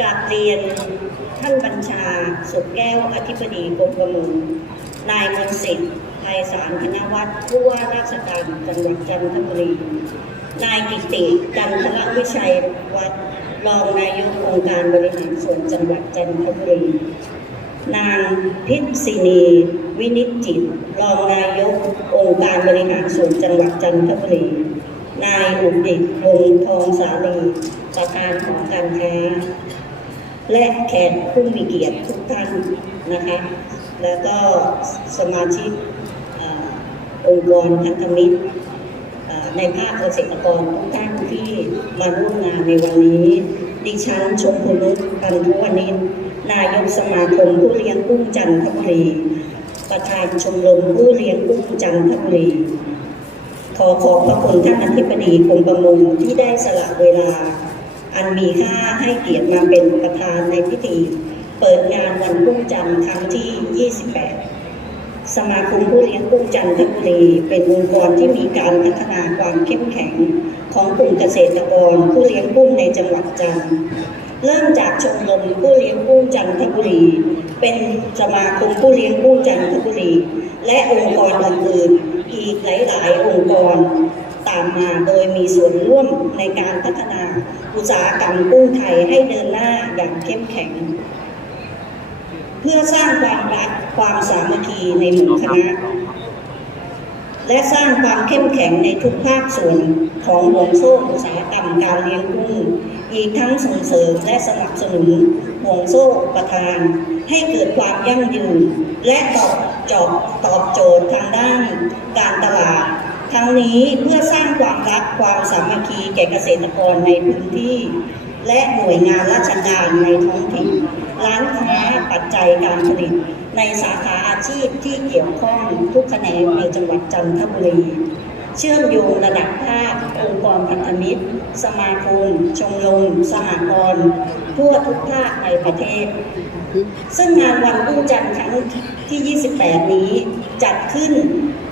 กราบเรียนท่านบัญชา สุขแก้วอธิบดีกรมประมงนายมนต์สิทธิ์ไพศาลคณวัฒน์ผู้ว่าราชการจังหวัดจันทบุรี นายกิติจันทรวิชัยวัฒน์รองนายกองค์การบริหารส่วนจังหวัดจันทบุรี นางพิษินี วินิจจิต รองนายกองค์การบริหารส่วนจังหวัดจันทบุรี นายอุดิตวงทองสาลีประธานของการค้า และแขกผู้มีเกียรติทุกท่านนะคะ แล้วก็สมาชิกองค์กรพันธมิตรในภาคเกษตรกรทุกท่านที่มาร่วมงานในวันนี้ ดิฉันชมพูนุชปันทุวนินนายกสมาคมผู้เลี้ยงกุ้งจันทบุรีประธานชมรมผู้เลี้ยงกุ้งจันทบุรีขอขอบพระคุณท่านอธิบดีกรมประมงที่ได้สละเวลา อันมีค่าให้เกียรติมาเป็นประธานในพิธี เปิดงานวันกุ้งจันทร์ครั้งที่ 28 สมาคมผู้เลี้ยงกุ้งจันทบุรีเป็นองค์กรที่มีการพัฒนาความเข้มแข็งของกลุ่มเกษตรกรผู้เลี้ยงกุ้งในจังหวัดจันทร์เริ่มจากชมรมผู้เลี้ยงกุ้งจันทบุรี เป็นสมาคมผู้เลี้ยงกุ้งจันทบุรี และองค์กรอื่นๆอีกหลาย ๆ องค์กรามมา โดยมีส่วนร่วมในการพัฒนาอุตสาหกรรมกุ้งไทยให้เดินหน้าอย่างเข้มแข็ง เพื่อสร้างความรักความสามัคคีในหมู่คณะและสร้างความเข้มแข็งในทุกภาคส่วนของห่วงโซ่อุตสาหกรรมการเลี้ยงกุ้ง อีกทั้งส่งเสริมและสนับสนุนห่วงโซ่ประทาน ให้เกิดความยั่งยืน และตอบจอบตอบโจทย์ทางด้าน การตลาด ทั้งนี้เพื่อสร้างความรักความสามัคคีแก่เกษตรกรในพื้นที่ และหน่วยงานราชการในท้องถิ่นร้านค้าปัจจัยการผลิต ในสาขาอาชีพที่เกี่ยวข้องทุกแขนงในจังหวัดจันทบุรีเชื่อมโยงระดับภาคองค์กรพันธมิตร สมาคม ชมรมสหกรณ์ทั่วทุกภาคในประเทศ ซึ่งงานวันกุ้งจันทร์ครั้งที่ 28 นี้จัดขึ้น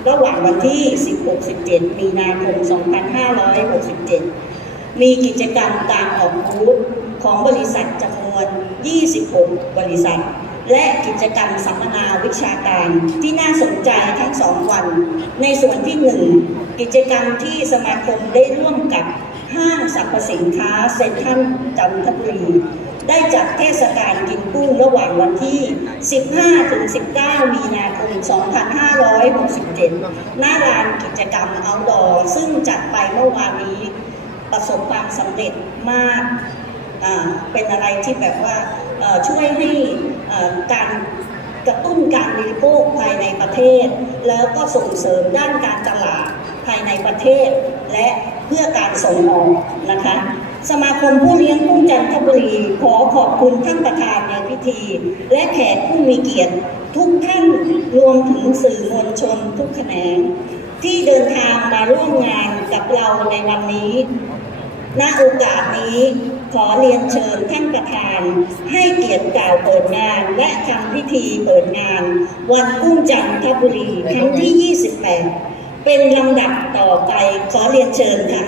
ระหว่างวันที่ 16-17 มีนาคม 2567 มีกิจกรรมการออกบูธของบริษัทจำนวน 26 บริษัท และกิจกรรมสัมมนาวิชาการที่น่าสนใจทั้งสองวัน ในส่วนที่หนึ่งกิจกรรมที่สมาคมได้ร่วมกับห้างสรรพสินค้าเซ็นทรัลจันทบุรี ได้จัดเทศกาลกินกุ้งระหว่างวันที่ 15-19 มีนาคม 2567 หน้าลานกิจกรรมเอาดอซึ่งจัดไปเมื่อวานนี้ ประสบความสำเร็จมาก เป็นอะไรที่แบบว่าช่วยให้การกระตุ้นการบริโภคภายในประเทศ แล้วก็ส่งเสริมด้านการตลาดภายในประเทศ และเพื่อการส่งออกนะคะ สมาคมผู้เลี้ยงกุ้งจันทบุรี ขอขอบคุณท่านประธานในพิธี และแขกผู้มีเกียรติทุกท่านรวมถึงสื่อมวลชนทุกแขนงที่เดินทางมาร่วมงานกับเราในวันนี้ ณ โอกาสนี้ขอเรียนเชิญท่านประธาน ให้เกียรติกล่าวเปิดงาน และทำพิธีเปิดงาน วันกุ้งจันทบุรีครั้งที่ 28 เป็นลำดับต่อไปขอเรียนเชิญค่ะ